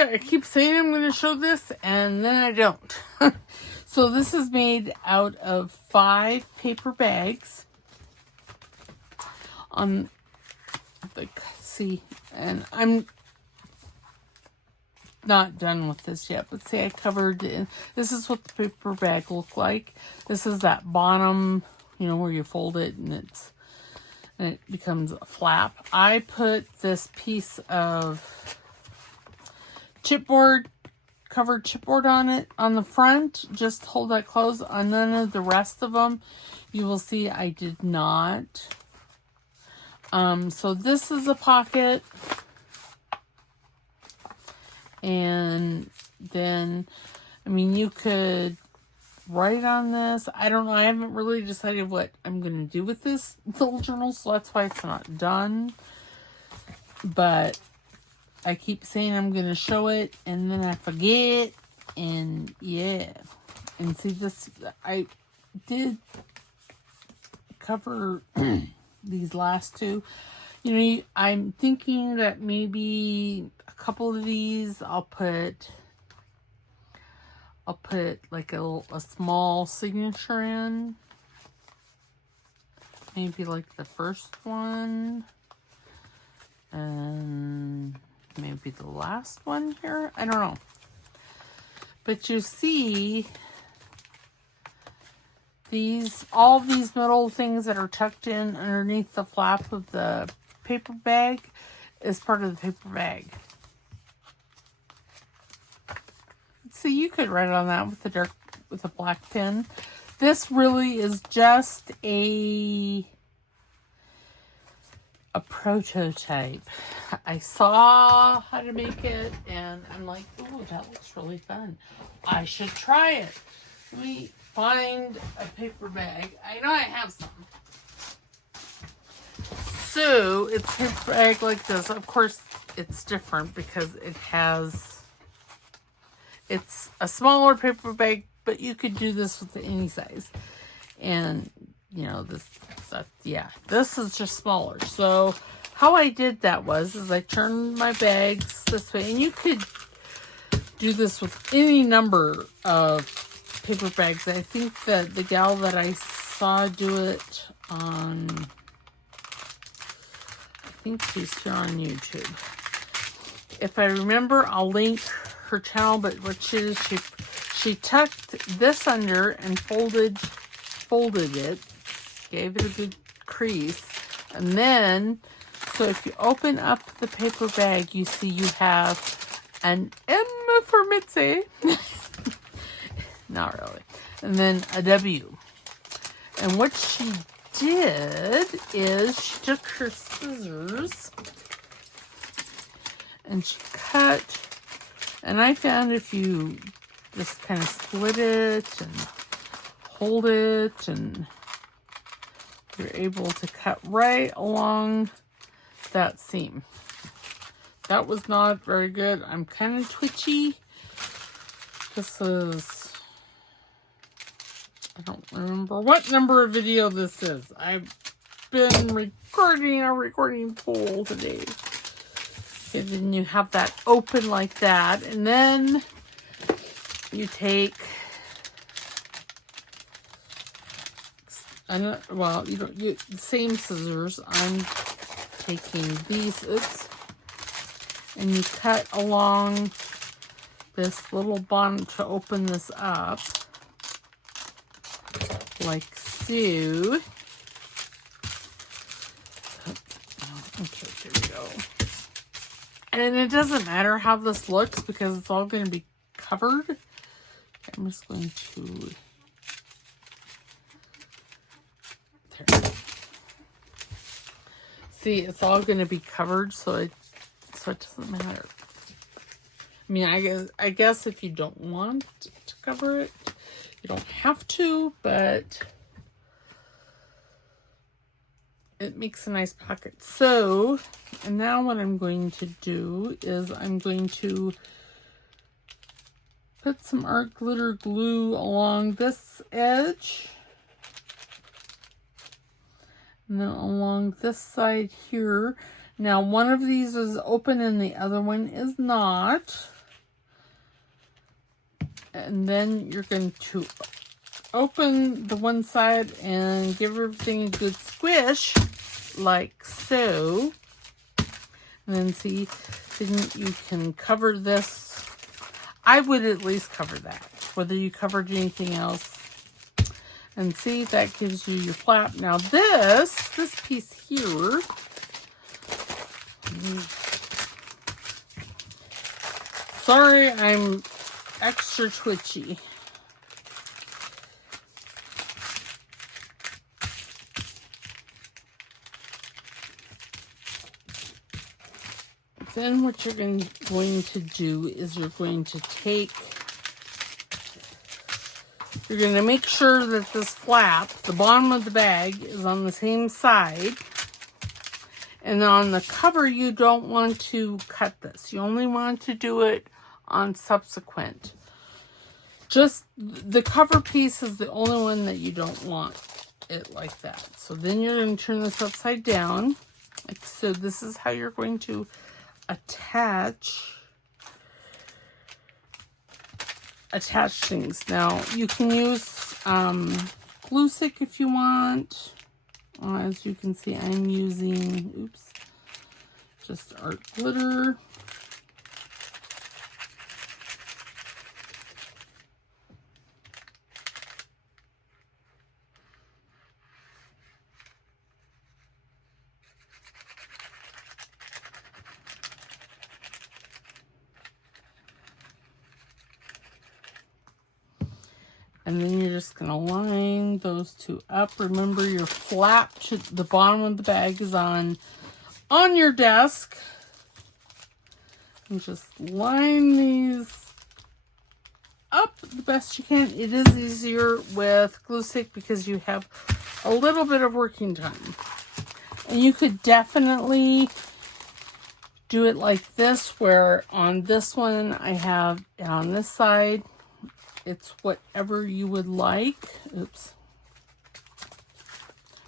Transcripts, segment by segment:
I keep saying I'm going to show this, and then I don't. So this is made out of 5 paper bags. See, and I'm not done with this yet, but see, I covered it. This is what the paper bag looked like. This is that bottom, where you fold it and it becomes a flap. I put this piece of covered chipboard on it on the front. Just hold that closed. On none of the rest of them, you will see I did not. So this is a pocket. And then, you could write on this. I don't know. I haven't really decided what I'm going to do with this little journal, so that's why it's not done. But I keep saying I'm going to show it, and then I forget. And yeah. And see, this, I did cover these last 2. I'm thinking that maybe a couple of these I'll put like a small signature in. Maybe like the first one. And maybe the last one here. I don't know. But you see all these little things that are tucked in underneath the flap of the paper bag is part of the paper bag. See, you could write on that with a black pen. This really is just a prototype. I saw how to make it, and I'm like, oh, that looks really fun. I should try it. Let me find a paper bag. I know I have some. So, it's a paper bag like this. Of course, it's different because it's a smaller paper bag, but you could do this with any size. And, this is just smaller. So, how I did that is I turned my bags this way. And you could do this with any number of paper bags. I think that the gal that I saw do it on, I think she's here on YouTube. If I remember, I'll link her channel, but what she did, she tucked this under and folded it, gave it a good crease, and then, so if you open up the paper bag, you see you have an M for Mitzi. Not really. And then a W. And what she did is she took her scissors and she cut, and I found if you just kind of split it and hold it, and you're able to cut right along that seam. That was not very good. I'm kind of twitchy. This is, I don't remember what number of video this is. I've been recording a recording pool today. Okay, then you have that open like that, and then you take, the same scissors. I'm taking these, and you cut along this little bond to open this up, like so. Okay, here we go. And it doesn't matter how this looks because it's all going to be covered. I'm just going to, there. See, it's all going to be covered, so it doesn't matter. I mean, I guess if you don't want to cover it, you don't have to, but it makes a nice pocket. So, and now what I'm going to do is I'm going to put some art glitter glue along this edge. And then along this side here. Now, one of these is open and the other one is not. And then you're going to open the one side and give everything a good squish, like so. And then see, then you can cover this. I would at least cover that, whether you covered anything else. And see, that gives you your flap. Now this piece here, sorry, I'm extra twitchy. Then what you're going to do is you're going to make sure that this flap, the bottom of the bag, is on the same side. And on the cover, you don't want to cut this. You only want to do it on subsequent. Just the cover piece is the only one that you don't want it like that. So then you're going to turn this upside down. Like so. This is how you're going to attach things. Now you can use glue stick if you want. As you can see, I'm using just art glitter. And then you're just going to line those two up. Remember, your flap the bottom of the bag is on your desk. And just line these up the best you can. It is easier with glue stick because you have a little bit of working time. And you could definitely do it like this, where on this one I have it on this side. It's whatever you would like. Oops.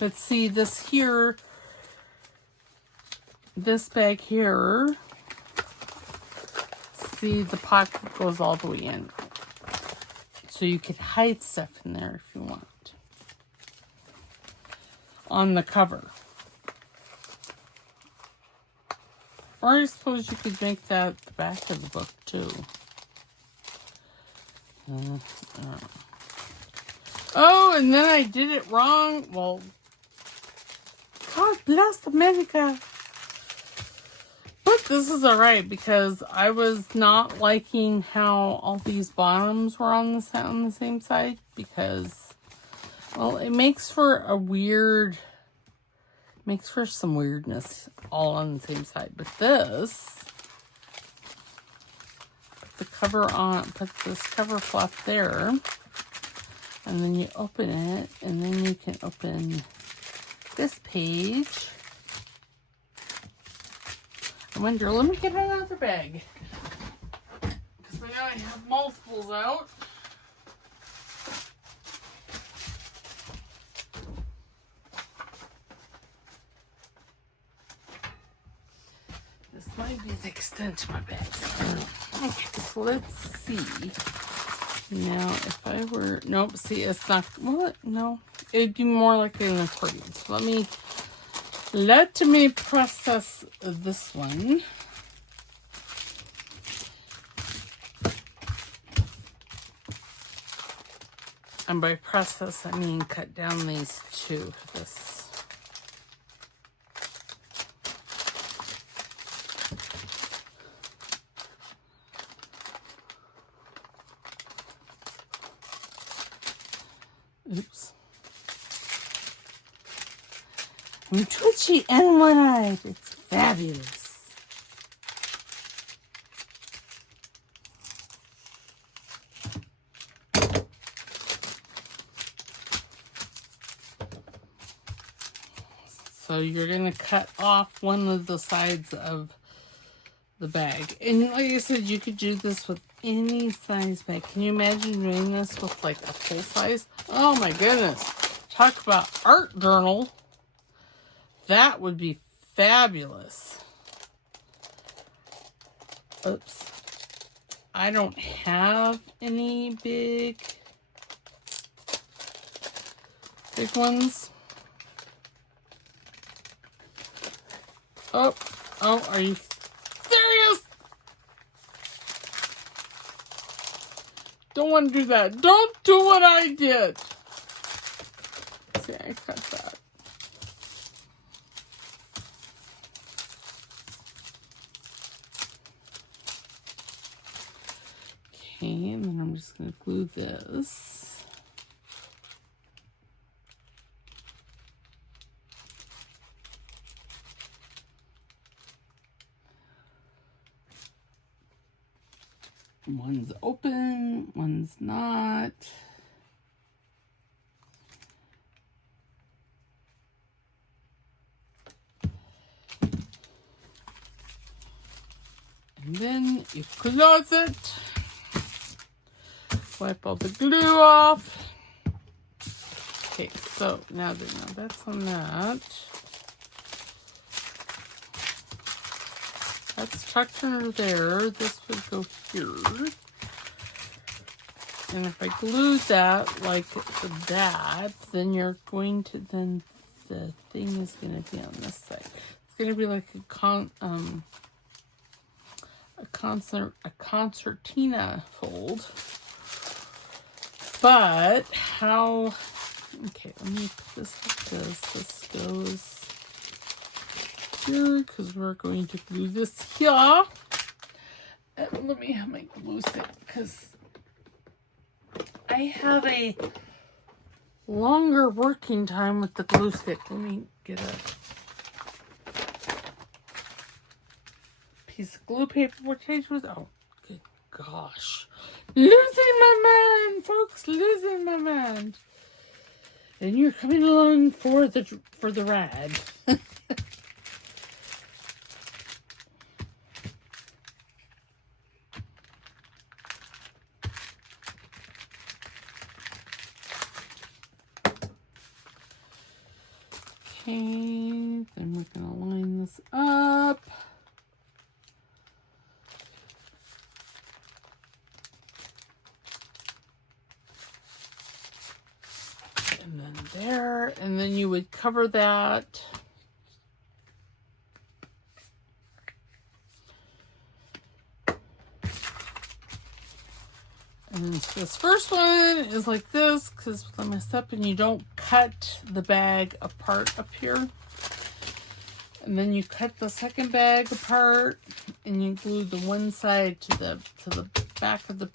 But see, this here, this bag here, see, the pocket goes all the way in. So you could hide stuff in there if you want. On the cover. Or I suppose you could make that the back of the book too. Oh, and then I did it wrong. Well, God bless America. But this is alright because I was not liking how all these bottoms were on the same side because, well, it makes for some weirdness all on the same side. But this, put this cover flap there, and then you open it, and then you can open this page. I wonder, let me get another bag, because now I have multiples out. This might be the extent of my bag. Okay, so let's see. Now, if I were... Nope, see, it's not... Well, no. It would be more like an accordion. So let me process this one. And by process, I mean cut down these two. Oops. I'm twitchy and one-eyed. It's fabulous. So you're going to cut off one of the sides of the bag. And like I said, you could do this with any size bag. Can you imagine doing this with like a full size? Oh my goodness. Talk about art journal. That would be fabulous. Oops. I don't have any big ones. Oh, are you serious? Don't want to do that. Don't do what I did. See, I cut that. Okay, and then I'm just going to glue this. One's open, one's not. And then you close it. Wipe all the glue off. Okay, so now that's on that. That's tucked under there. This would go here. And if I glue that like that, then you're going to, then the thing is going to be on this side. It's going to be like a concertina fold. But how, okay, let me put this like this. This goes here because we're going to glue this here. And let me have my glue stick because I have a longer working time with the glue stick. Let me get a piece of glue paper. What page was? Oh, good gosh. Losing my mind, folks. Losing my mind. And you're coming along for the ride. Okay, then we're going to line this up. And then there, and then you would cover that. And this first one is like this because I messed up, and you don't cut the bag apart up here. And then you cut the second bag apart, and you glue the one side to the back of the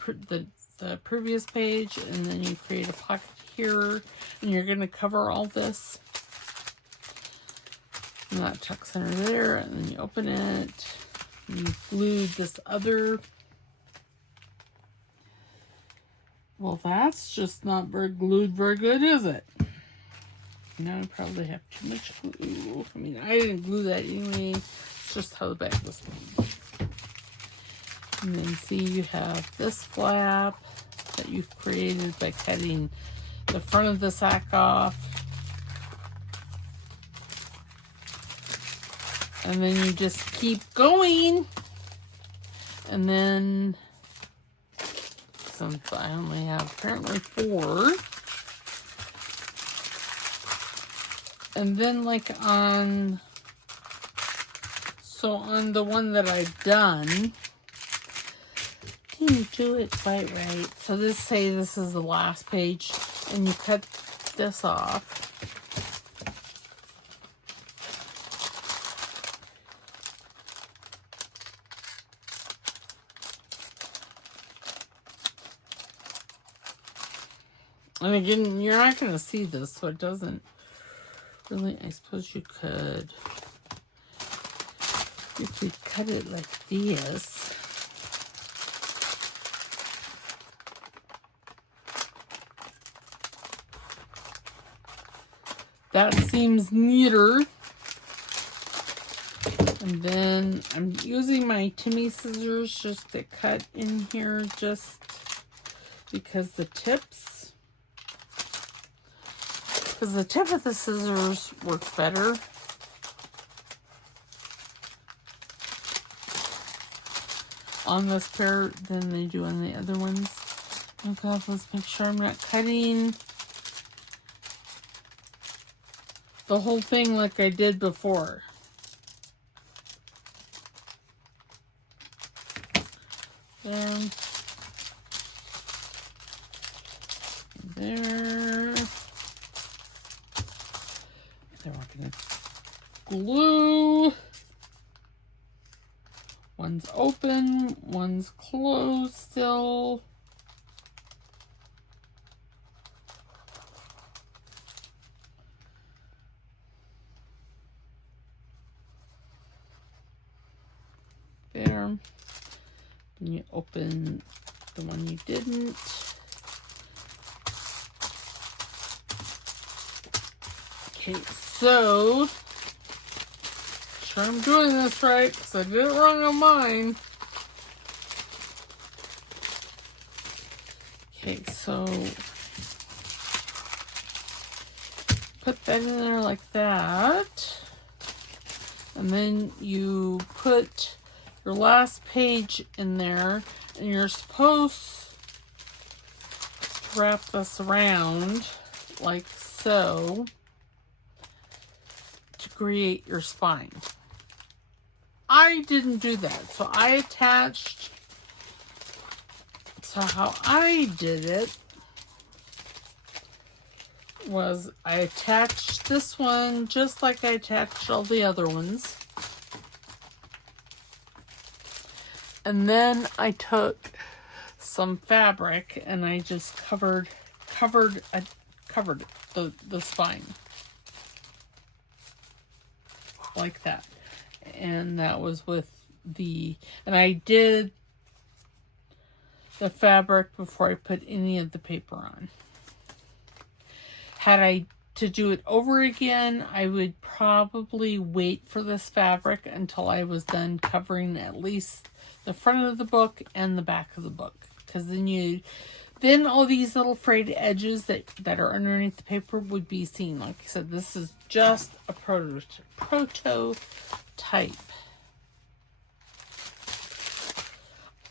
previous page, and then you create a pocket here, and you're going to cover all this. And that tucks under there, and then you open it, and you glue this other. Well, that's just not glued very good, is it? Now I probably have too much glue. I mean, I didn't glue that anyway. It's just how the back was made. And then see, you have this flap that you've created by cutting the front of the sack off. And then you just keep going. And then, since I only have apparently 4. And then like on the one that I've done, didn't do it quite right. So this is the last page, and you cut this off. And again, you're not going to see this, so it doesn't really, I suppose you could cut it like this. That seems neater. And then I'm using my Timmy scissors just to cut in here, just because the tip of the scissors work better. on this pair than they do on the other ones. Oh God, let's make sure I'm not cutting the whole thing like I did before. There. There. Then we're going to glue. One's open, one's closed still. There. Then you open the one you didn't. Okay, so sure I'm doing this right because I did it wrong on mine. Okay, so put that in there like that. And then you put your last page in there, and you're supposed to wrap this around like so to create your spine. I didn't do that, so I attached, so how I did it was I attached this one just like I attached all the other ones. And then I took some fabric and I just covered the spine. Like that. And that was with and I did the fabric before I put any of the paper on. Had I to do it over again, I would probably wait for this fabric until I was done covering at least the front of the book and the back of the book. Because then all these little frayed edges that are underneath the paper would be seen. Like I said, this is just a prototype.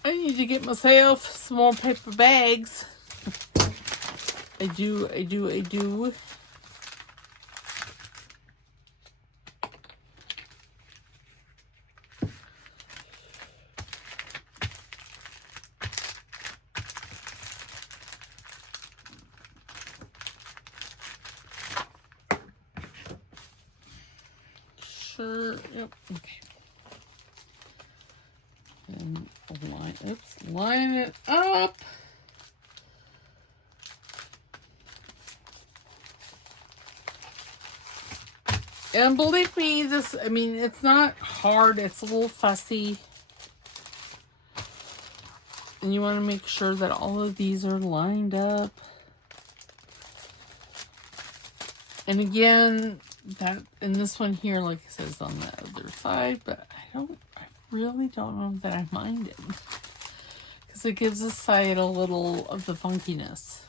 I need to get myself some more paper bags. I do. Sure, yep, okay. And line it up. And believe me, it's not hard. It's a little fussy. And you want to make sure that all of these are lined up. And again, that in this one here, like it says on the other side, but I really don't know that I mind it. Because it gives the side a little of the funkiness.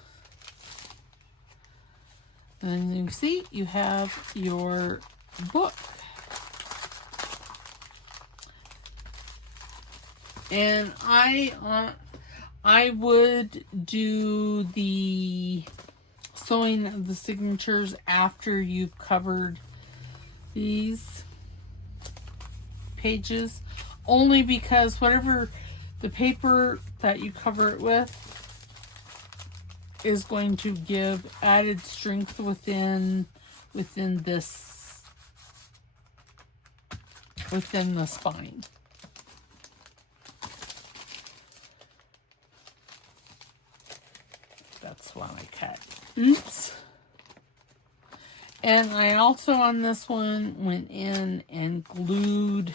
And then you see, you have your book. And I would do the sewing of the signatures after you've covered these pages, only because whatever the paper that you cover it with is going to give added strength within the spine. That's why I cut. Oops. And I also on this one went in and glued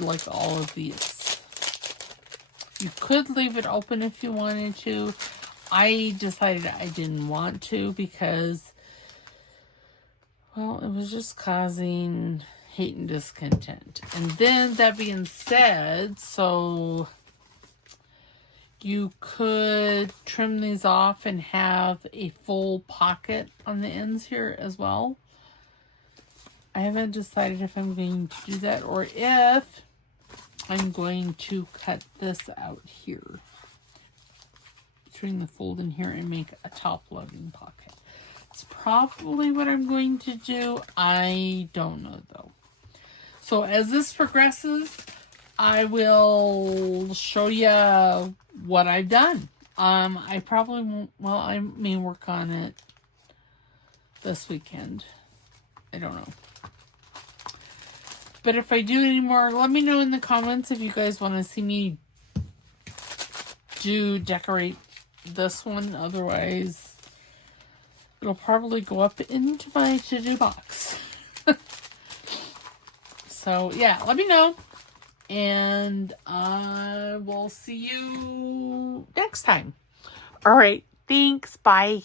like all of these. You could leave it open if you wanted to. I decided I didn't want to because, well, it was just causing hate and discontent. And then that being said, so you could trim these off and have a full pocket on the ends here as well. I haven't decided if I'm going to do that or if I'm going to cut this out here. Between the fold in here and make a top loading pocket. It's probably what I'm going to do. I don't know though. So as this progresses, I will show you what I've done. I probably won't, well, I may work on it this weekend. I don't know. But if I do any more, let me know in the comments if you guys want to see me decorate this one. Otherwise, it'll probably go up into my to-do box. So, yeah, let me know. And I will see you next time. All right. Thanks. Bye.